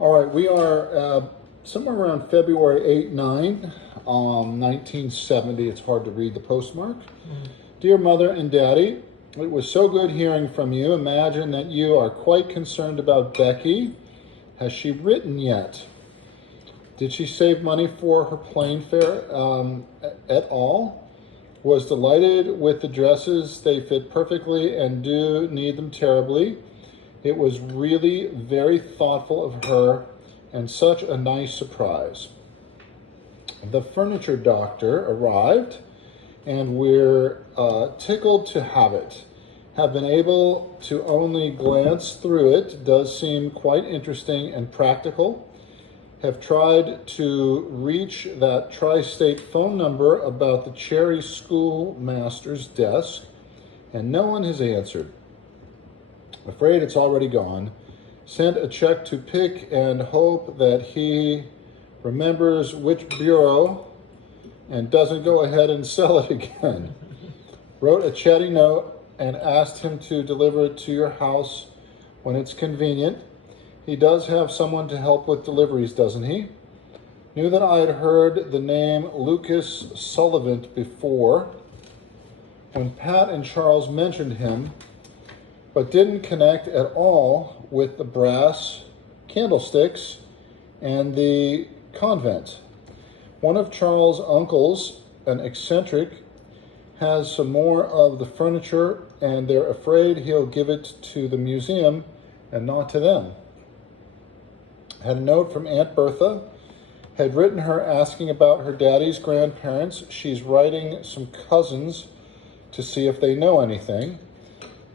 All right, we are somewhere around February 8, 9, 1970. It's hard to read the postmark. Dear Mother and Daddy, it was so good hearing from you. Imagine that you are quite concerned about Becky. Has she written yet? Did she save money for her plane fare at all? Was delighted with the dresses. They fit perfectly and do need them terribly. It was really very thoughtful of her and such a nice surprise. The furniture doctor arrived and we're tickled to have it. Have been able to only glance through it. Does seem quite interesting and practical. Have tried to reach that tri-state phone number about the Cherry schoolmaster's desk and no one has answered. Afraid it's already gone. Sent a check to Pick and hope that he remembers which bureau and doesn't go ahead and sell it again. Wrote a chatty note and asked him to deliver it to your house when it's convenient. He does have someone to help with deliveries, doesn't he? Knew that I had heard the name Lucas Sullivan before when Pat and Charles mentioned him, but didn't connect at all with the brass candlesticks and the convent. One of Charles' uncles, an eccentric, has some more of the furniture and they're afraid he'll give it to the museum and not to them. Had a note from Aunt Bertha. Had written her asking about her daddy's grandparents. She's writing some cousins to see if they know anything.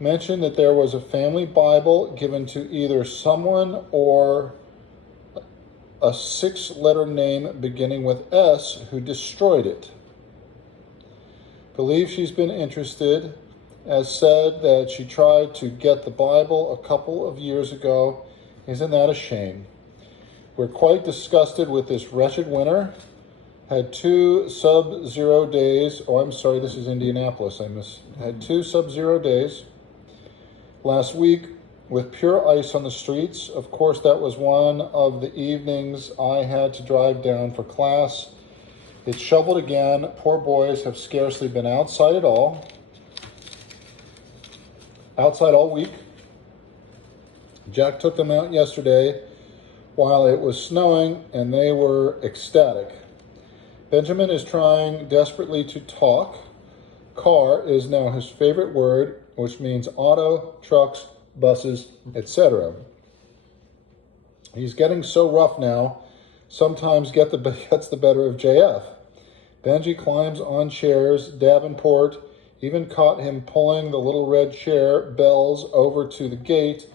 Mentioned that there was a family Bible given to either someone or a 6-letter name beginning with S who destroyed it. Believe she's been interested, as said that she tried to get the Bible a couple of years ago. Isn't that a shame? We're quite disgusted with this wretched winter. Had 2 sub-zero days. Oh, I'm sorry, this is Indianapolis. Had 2 sub-zero days last week with pure ice on the streets. Of course, that was one of the evenings I had to drive down for class. It's shoveled again. Poor boys have scarcely been outside all week. Jack took them out yesterday while it was snowing and they were ecstatic. Benjamin is trying desperately to talk. Car is now his favorite word, which means auto, trucks, buses, etc. He's getting so rough now, sometimes gets the better of JF. Benji climbs on chairs. Davenport even caught him pulling the little red chair bells over to the gate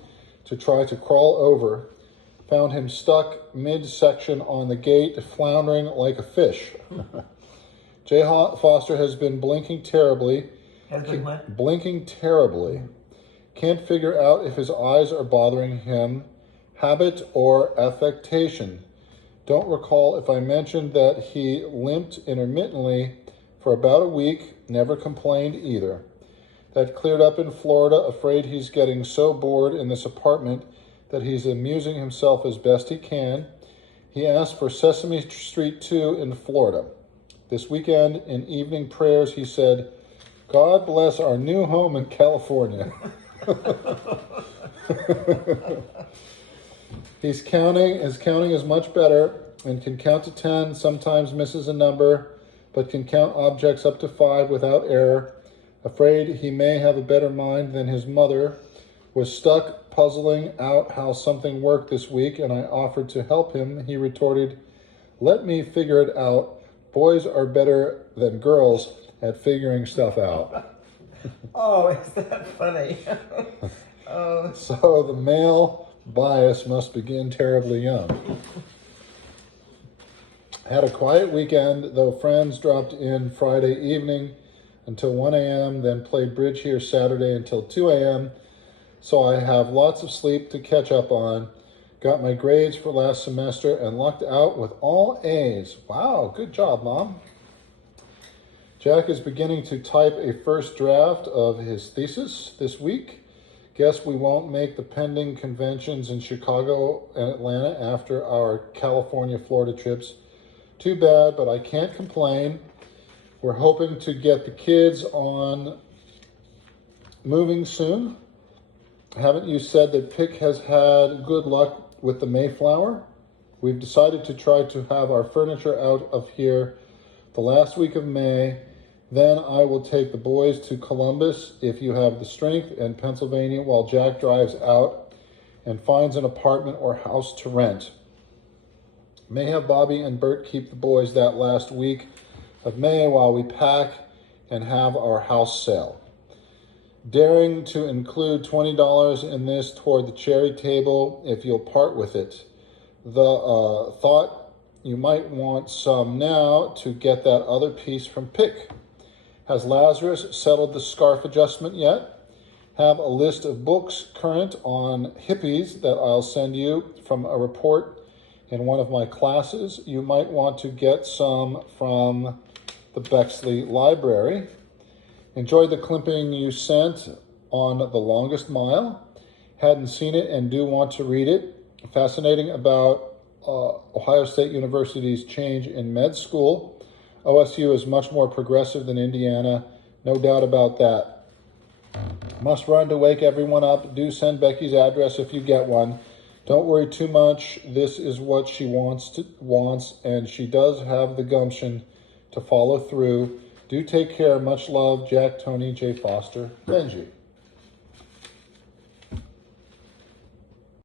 to try to crawl over. Found him stuck midsection on the gate, floundering like a fish. Jay Foster has been blinking terribly. Blinking terribly. Can't figure out if his eyes are bothering him, habit or affectation. Don't recall if I mentioned that he limped intermittently for about a week, never complained either. That cleared up in Florida, afraid he's getting so bored in this apartment that he's amusing himself as best he can. He asked for Sesame Street 2 in Florida. This weekend, in evening prayers, he said, God bless our new home in California. His counting is much better and can count to 10, sometimes misses a number, but can count objects up to 5 without error. Afraid he may have a better mind than his mother. Was stuck puzzling out how something worked this week, and I offered to help him. He retorted, let me figure it out. Boys are better than girls at figuring stuff out. Oh, is that funny? Oh. So the male bias must begin terribly young. Had a quiet weekend, though friends dropped in Friday evening until 1 a.m., then played bridge here Saturday until 2 a.m., so I have lots of sleep to catch up on. Got my grades for last semester and lucked out with all A's. Wow, good job, Mom. Jack is beginning to type a first draft of his thesis this week. Guess we won't make the pending conventions in Chicago and Atlanta after our California, Florida trips. Too bad, but I can't complain. We're hoping to get the kids on moving soon. Haven't you said that Pick has had good luck with the Mayflower? We've decided to try to have our furniture out of here the last week of May. Then I will take the boys to Columbus, if you have the strength, and Pennsylvania, while Jack drives out and finds an apartment or house to rent. May have Bobby and Bert keep the boys that last week of May while we pack and have our house sale. Daring to include $20 in this toward the cherry table if you'll part with it. The thought you might want some now to get that other piece from Pick. Has Lazarus settled the scarf adjustment yet? Have a list of books current on hippies that I'll send you from a report in one of my classes. You might want to get some from the Bexley Library. Enjoyed the clipping you sent on The Longest Mile. Hadn't seen it and do want to read it. Fascinating about Ohio State University's change in med school. OSU is much more progressive than Indiana, no doubt about that. Must run to wake everyone up. Do send Becky's address if you get one. Don't worry too much. This is what she wants, and she does have the gumption to follow through. Do take care. Much love, Jack, Tony, J. Foster, Benji.